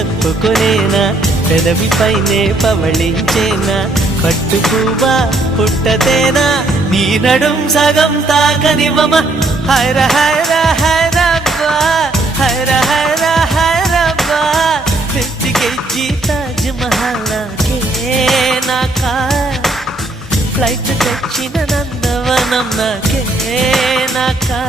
చెప్పుకునేనా పెదవి పైనే పవళించేనా పట్టు పువ్వా పుట్టతేనా నీ నడుం సగం తాకనివ్వమ హైర హైర హైరబ్బా హైర హైర హైరబ్బా పెంచికెజ్జి తాజ్ మహల్ నాకే నాకా ఫ్లైట్ తెచ్చిన నందవనం నాకే నాకా